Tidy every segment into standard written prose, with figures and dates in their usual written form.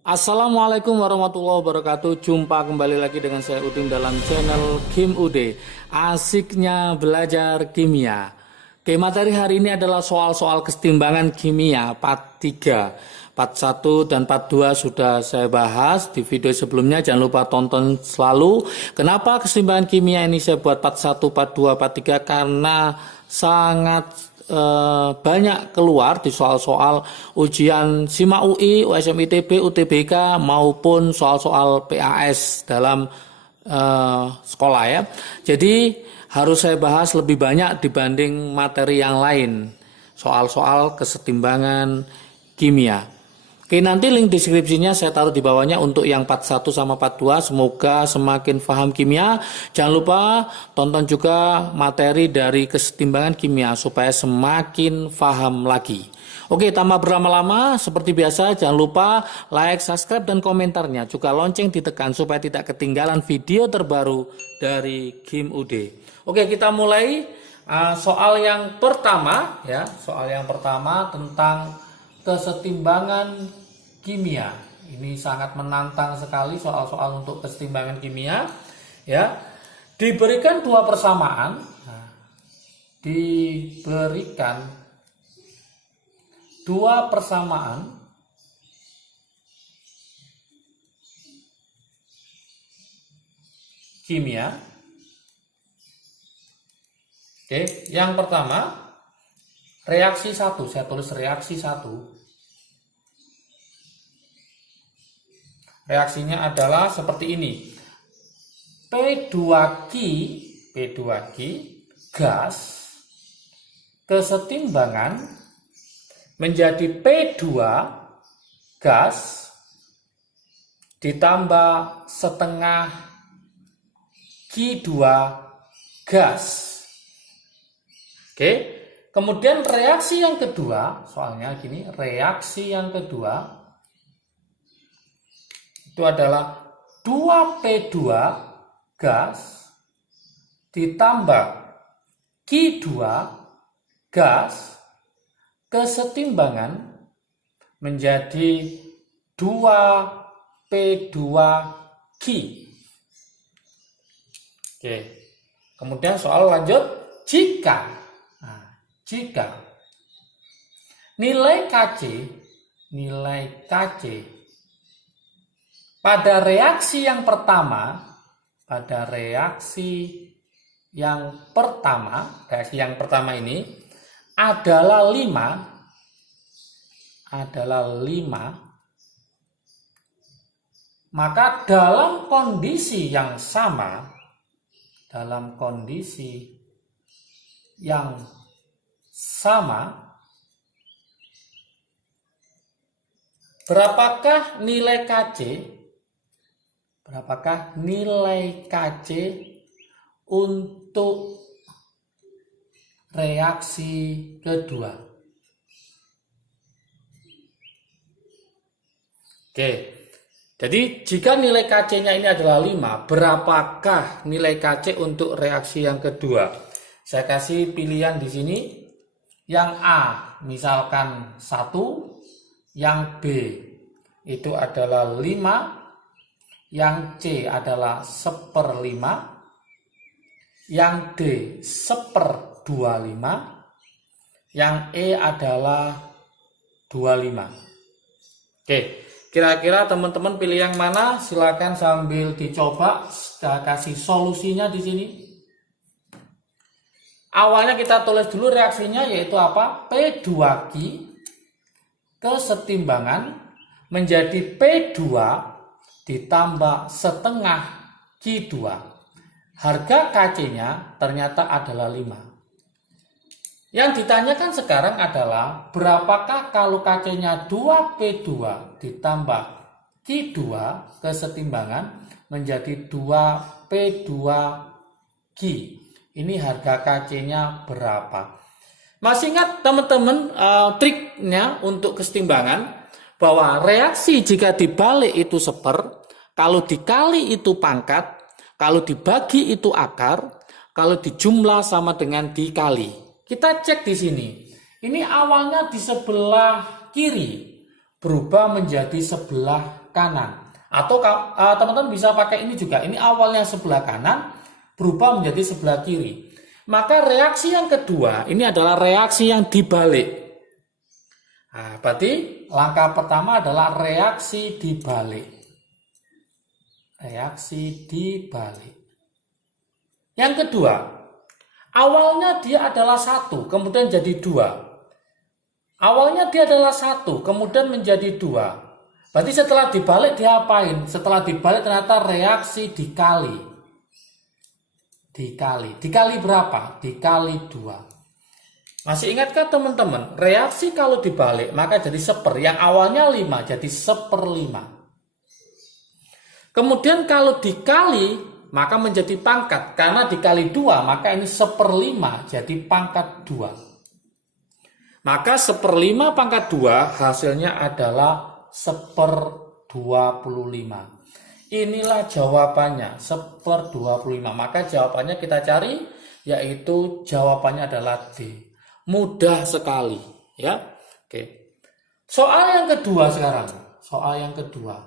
Assalamualaikum warahmatullahi wabarakatuh. Jumpa kembali lagi dengan saya Udin dalam channel Kim UD. Asiknya belajar kimia. Oke, materi hari ini adalah soal-soal kesetimbangan kimia part 3. Part 1 dan part 2 sudah saya bahas di video sebelumnya. Jangan lupa tonton selalu. Kenapa kesetimbangan kimia ini saya buat part 1, part 2, part 3? Karena sangat banyak keluar di soal-soal ujian SIMA UI, USM ITB, UTBK maupun soal-soal PAS dalam sekolah ya. Jadi harus saya bahas lebih banyak dibanding materi yang lain. Soal-soal kesetimbangan kimia. Oke, nanti link deskripsinya saya taruh di bawahnya untuk yang part 1 sama part 2. Semoga semakin paham kimia. Jangan lupa tonton juga materi dari kesetimbangan kimia supaya semakin paham lagi. Oke, tanpa berlama-lama, seperti biasa jangan lupa like, subscribe, dan komentarnya. Juga lonceng ditekan supaya tidak ketinggalan video terbaru dari Kim UD. Oke, kita mulai soal yang pertama ya. Soal yang pertama tentang kesetimbangan kimia. Ini sangat menantang sekali soal-soal untuk kesetimbangan kimia ya. Diberikan dua persamaan. Diberikan dua persamaan kimia. Oke, yang pertama reaksi 1, saya tulis reaksi 1. Reaksinya adalah seperti ini. P2Q gas kesetimbangan menjadi P2 gas ditambah setengah Q2 gas. Oke, kemudian reaksi yang kedua, soalnya gini, reaksi yang kedua itu adalah 2P2 gas ditambah Q2 gas kesetimbangan menjadi 2P2Q. Oke. Kemudian soal lanjut, jika nilai Kc pada reaksi yang pertama, reaksi yang pertama ini adalah 5, maka dalam kondisi yang sama, berapakah nilai Kc untuk reaksi kedua? Oke, jadi jika nilai Kc-nya ini adalah 5, berapakah nilai Kc untuk reaksi yang kedua? Saya kasih pilihan di sini. Yang A misalkan 1, yang B itu adalah 5, yang C adalah 1/5, yang D 1/25, yang E adalah 25. Oke, kira-kira teman-teman pilih yang mana? Silakan sambil dicoba. Saya kasih solusinya di sini. Awalnya kita tulis dulu reaksinya, yaitu apa? P2Q kesetimbangan menjadi P2 ditambah setengah Q2. Harga Kc-nya ternyata adalah 5. Yang ditanyakan sekarang adalah berapakah kalau Kc-nya 2P2 ditambah Q2 kesetimbangan menjadi 2P2Q. Ini harga Kc-nya berapa? Masih ingat teman-teman triknya untuk kesetimbangan? Bahwa reaksi jika dibalik itu 1/, kalau dikali itu pangkat, kalau dibagi itu akar, kalau dijumlah sama dengan dikali. Kita cek di sini. Ini awalnya di sebelah kiri, berubah menjadi sebelah kanan. Atau teman-teman bisa pakai ini juga. Ini awalnya sebelah kanan berubah menjadi sebelah kiri. Maka reaksi yang kedua ini adalah reaksi yang dibalik. Nah, berarti langkah pertama adalah reaksi dibalik. Reaksi dibalik. Yang kedua, awalnya dia adalah 1, kemudian jadi 2. Awalnya dia adalah 1, kemudian menjadi 2. Berarti setelah dibalik dia apain? Setelah dibalik ternyata reaksi dikali. Dikali berapa? Dikali 2. Masih ingatkah teman-teman? Reaksi kalau dibalik maka jadi 1/, yang awalnya 5 jadi 1/5. Kemudian kalau dikali maka menjadi pangkat. Karena dikali 2 maka ini 1/5 jadi pangkat 2. Maka 1/5 pangkat 2 hasilnya adalah 1/25. Inilah jawabannya, 1/25. Maka jawabannya kita cari, yaitu jawabannya adalah D. Mudah sekali, ya. Oke. Soal yang kedua sekarang. Soal yang kedua.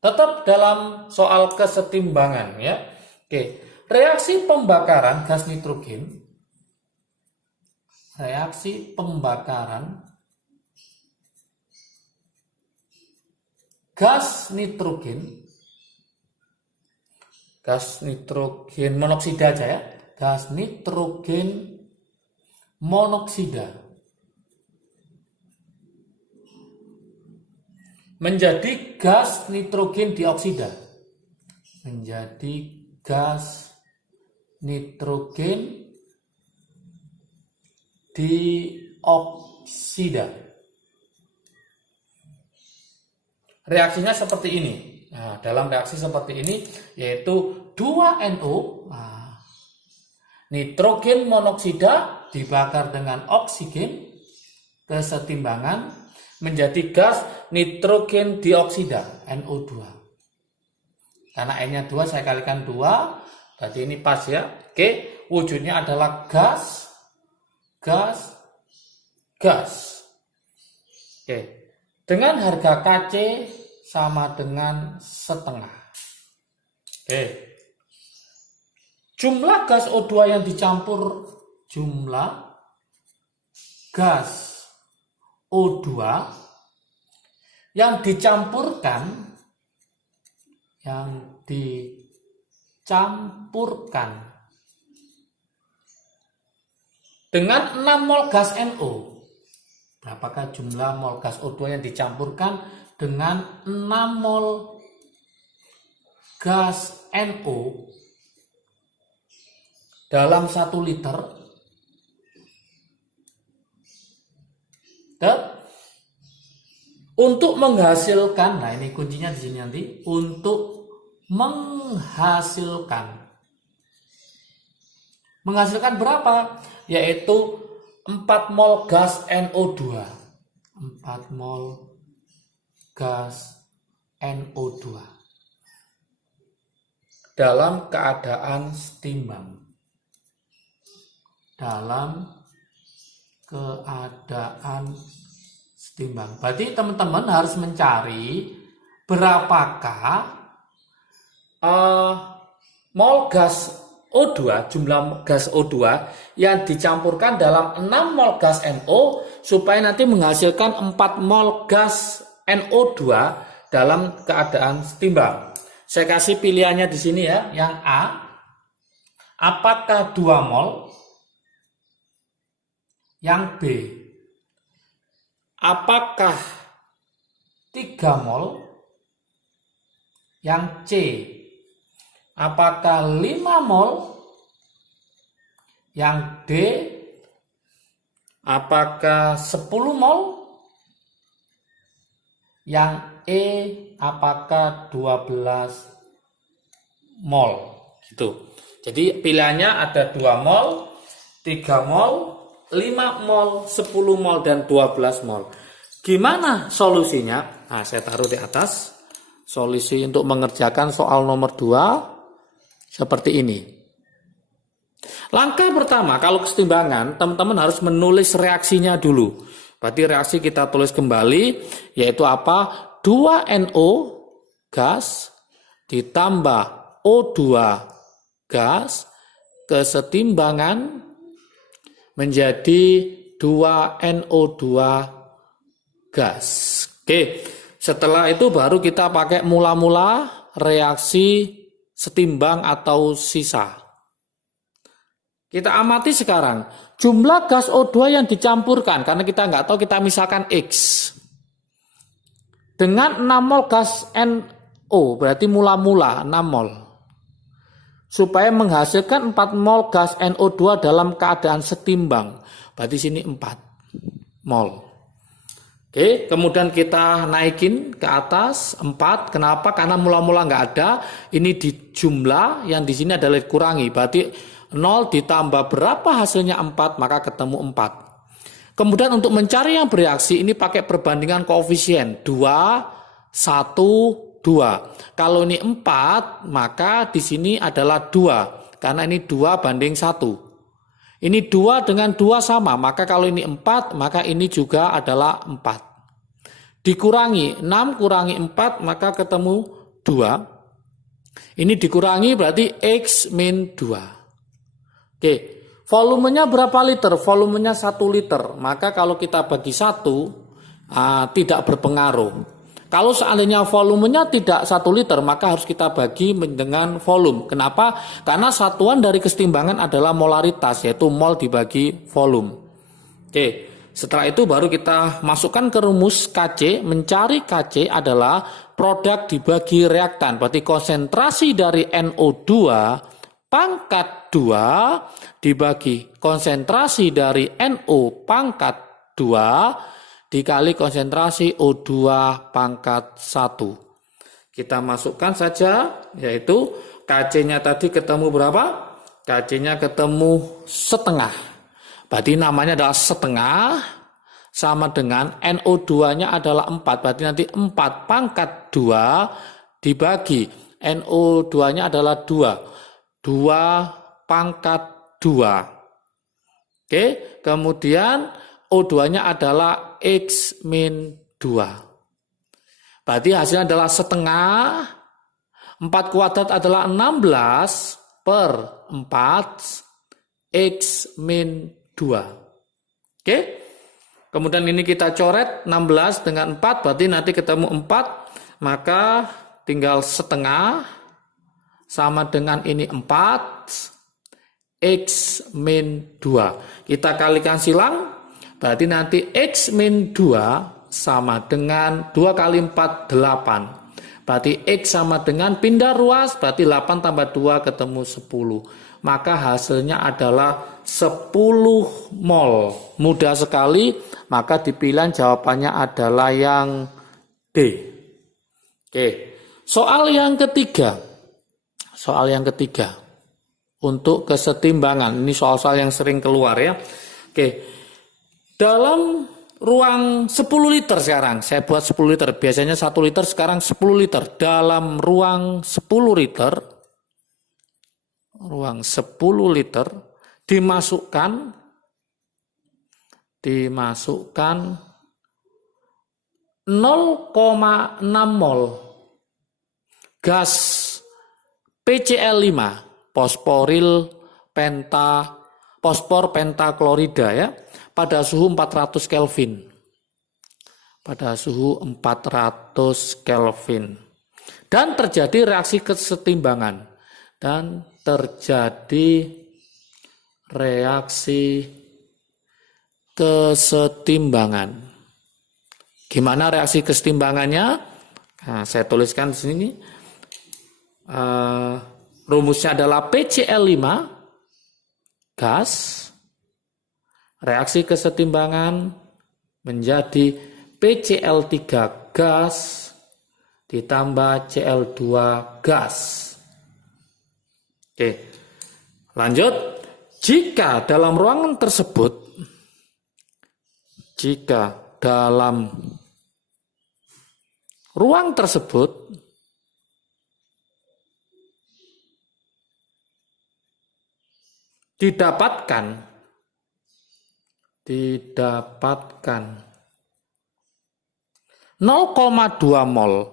Tetap dalam soal kesetimbangan, ya. Oke. Reaksi pembakaran gas nitrogen. Reaksi pembakaran gas nitrogen monoksida aja ya, gas nitrogen monoksida menjadi gas nitrogen dioksida, menjadi gas nitrogen dioksida. Reaksinya seperti ini. Nah, dalam reaksi seperti ini yaitu 2NO, nitrogen monoksida dibakar dengan oksigen, kesetimbangan menjadi gas nitrogen dioksida, NO2. Karena N-nya 2 saya kalikan 2, berarti ini pas ya. Oke, wujudnya adalah gas. Oke. Dengan harga Kc sama dengan setengah. Oke. Jumlah gas O2 yang dicampur, jumlah gas O2 yang dicampurkan dengan 6 mol gas NO. Berapakah jumlah mol gas O2 yang dicampurkan dengan 6 mol gas NO dalam 1 liter? Untuk menghasilkan, nah ini kuncinya di sini nanti, untuk menghasilkan berapa? Yaitu 4 mol gas NO2. 4 mol gas NO2 dalam keadaan setimbang. Berarti teman-teman harus mencari berapakah mol gas O2, jumlah gas O2 yang dicampurkan dalam 6 mol gas NO supaya nanti menghasilkan 4 mol gas NO2 dalam keadaan setimbang. Saya kasih pilihannya di sini ya. Yang A, apakah 2 mol? Yang B, apakah 3 mol? Yang C, apakah 5 mol? Yang D, apakah 10 mol? Yang E, apakah 12 mol? Gitu. Jadi pilihannya ada 2 mol, 3 mol, 5 mol, 10 mol, dan 12 mol. Gimana solusinya? Nah, saya taruh di atas. Solusi untuk mengerjakan soal nomor 2 seperti ini. Langkah pertama, kalau kesetimbangan, teman-teman harus menulis reaksinya dulu. Berarti reaksi kita tulis kembali, yaitu apa? 2NO gas ditambah O2 gas kesetimbangan menjadi 2NO2 gas. Oke, setelah itu baru kita pakai mula-mula reaksi setimbang atau sisa. Kita amati sekarang jumlah gas O2 yang dicampurkan, karena kita nggak tahu, kita misalkan X dengan 6 mol gas NO, berarti mula-mula 6 mol. Supaya menghasilkan 4 mol gas NO2 dalam keadaan setimbang. Berarti sini 4 mol. Oke, kemudian kita naikin ke atas 4. Kenapa? Karena mula-mula nggak ada. Ini di jumlah, yang di sini adalah dikurangi. Berarti 0 ditambah berapa hasilnya 4, maka ketemu 4. Kemudian untuk mencari yang bereaksi, ini pakai perbandingan koefisien 2, 1, 2. Kalau ini 4, maka di sini adalah 2. Karena ini 2 banding 1. Ini 2 dengan 2 sama, maka kalau ini 4, maka ini juga adalah 4. Dikurangi 6 kurangi 4, maka ketemu 2. Ini dikurangi berarti X min 2. Oke, volumenya berapa liter? Volumenya 1 liter. Maka kalau kita bagi 1, tidak berpengaruh. Kalau seandainya volumenya tidak 1 liter, maka harus kita bagi dengan volume. Kenapa? Karena satuan dari kesetimbangan adalah molaritas, yaitu mol dibagi volume. Oke, setelah itu baru kita masukkan ke rumus Kc. Mencari Kc adalah produk dibagi reaktan. Berarti konsentrasi dari NO2 pangkat 2 dibagi konsentrasi dari NO pangkat 2 dikali konsentrasi O2 pangkat 1. Kita masukkan saja, yaitu Kc-nya tadi ketemu berapa? Kc-nya ketemu setengah. Berarti namanya adalah setengah, sama dengan NO2-nya adalah 4. Berarti nanti 4 pangkat 2 dibagi NO2-nya adalah 2. 2 pangkat 2. Oke, kemudian O2-nya adalah X min 2. Berarti hasilnya adalah setengah. 4 kuadrat adalah 16 per 4 X min 2. Oke. Kemudian ini kita coret 16 dengan 4. Berarti nanti ketemu 4. Maka tinggal setengah. Sama dengan ini 4 X min 2. Kita kalikan silang. Berarti nanti X min 2 sama dengan 2 kali 4, 8. Berarti X sama dengan pindah ruas, berarti 8 tambah 2 ketemu 10. Maka hasilnya adalah 10 mol. Mudah sekali, maka dipilih jawabannya adalah yang D. Oke, soal yang ketiga. Soal yang ketiga. Untuk kesetimbangan. Ini soal-soal yang sering keluar ya. Oke. Dalam ruang 10 liter sekarang, saya buat 10 liter, biasanya 1 liter, sekarang 10 liter. Dalam ruang 10 liter, ruang 10 liter, dimasukkan 0,6 mol gas PCl5, fosfor pentaklorida ya, pada suhu 400 Kelvin. Pada suhu 400 Kelvin. Dan terjadi reaksi kesetimbangan. Dan terjadi reaksi kesetimbangan. Gimana reaksi kesetimbangannya? Nah, saya tuliskan di sini. Rumusnya adalah PCl5 gas. Reaksi kesetimbangan menjadi PCl3 gas ditambah Cl2 gas. Oke, lanjut. Jika dalam ruangan tersebut, didapatkan 0,2 mol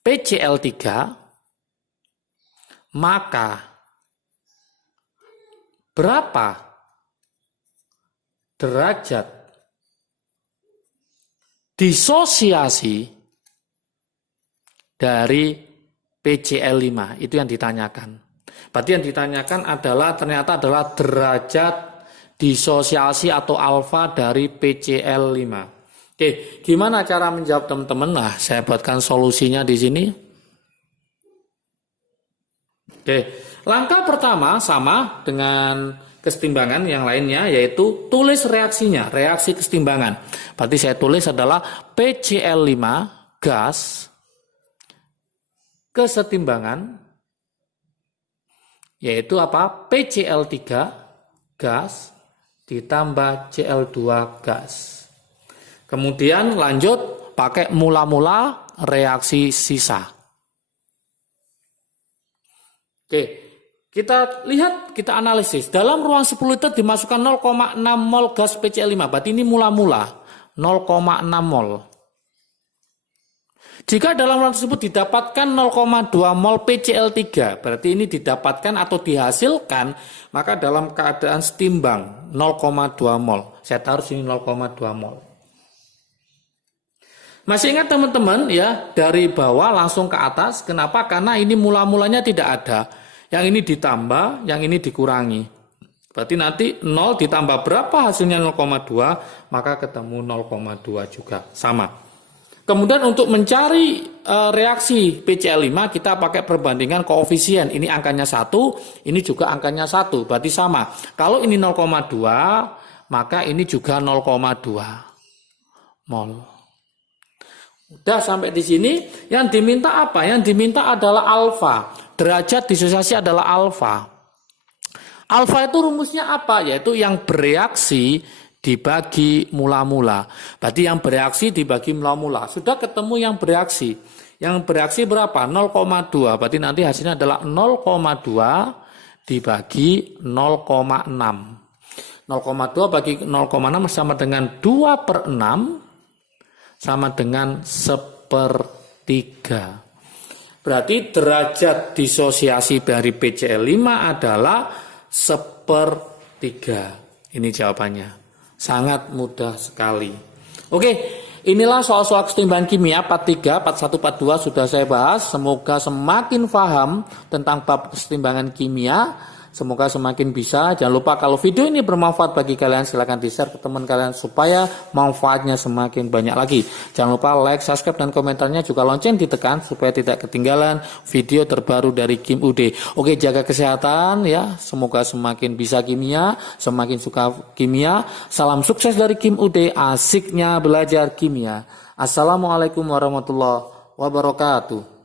PCl3, maka berapa derajat disosiasi dari PCl5? Itu yang ditanyakan. Berarti yang ditanyakan ternyata adalah derajat disosiasi atau alfa dari PCl5. Oke, gimana cara menjawab teman-teman? Nah, saya buatkan solusinya di sini. Oke, langkah pertama sama dengan kesetimbangan yang lainnya, yaitu tulis reaksinya, reaksi kesetimbangan. Berarti saya tulis adalah PCl5 gas kesetimbangan, yaitu apa? PCl3 gas ditambah Cl2 gas. Kemudian lanjut pakai mula-mula reaksi sisa. Oke, kita lihat, kita analisis. Dalam ruang 10 liter dimasukkan 0,6 mol gas PCl5. Berarti ini mula-mula 0,6 mol. Jika dalam ruang tersebut didapatkan 0,2 mol PCl3, berarti ini didapatkan atau dihasilkan, maka dalam keadaan setimbang 0,2 mol. Saya taruh sini 0,2 mol. Masih ingat teman-teman ya, dari bawah langsung ke atas. Kenapa? Karena ini mula-mulanya tidak ada. Yang ini ditambah, yang ini dikurangi. Berarti nanti 0 ditambah berapa hasilnya 0,2, maka ketemu 0,2 juga. Sama. Kemudian untuk mencari reaksi PCl5, kita pakai perbandingan koefisien. Ini angkanya 1, ini juga angkanya 1. Berarti sama. Kalau ini 0,2, maka ini juga 0,2 mol. Udah sampai di sini, yang diminta apa? Yang diminta adalah alfa. Derajat disosiasi adalah alfa. Alfa itu rumusnya apa? Yaitu yang bereaksi dibagi mula-mula. Berarti yang bereaksi dibagi mula-mula. Sudah ketemu yang bereaksi. Yang bereaksi berapa? 0,2. Berarti nanti hasilnya adalah 0,2 dibagi 0,6. 0,2 bagi 0,6 sama dengan 2/6. Sama dengan 1/3. Berarti derajat disosiasi dari PCl5 adalah 1/3. Ini jawabannya. Sangat mudah sekali. Oke, inilah soal-soal kesetimbangan kimia part 3, part 1, part 2 sudah saya bahas. Semoga semakin paham tentang bab kesetimbangan kimia. Semoga semakin bisa. Jangan lupa kalau video ini bermanfaat bagi kalian, silahkan di-share ke teman kalian supaya manfaatnya semakin banyak lagi. Jangan lupa like, subscribe, dan komentarnya juga lonceng ditekan supaya tidak ketinggalan video terbaru dari Kim UD. Oke, jaga kesehatan ya. Semoga semakin bisa kimia, semakin suka kimia. Salam sukses dari Kim UD, asiknya belajar kimia. Assalamualaikum warahmatullahi wabarakatuh.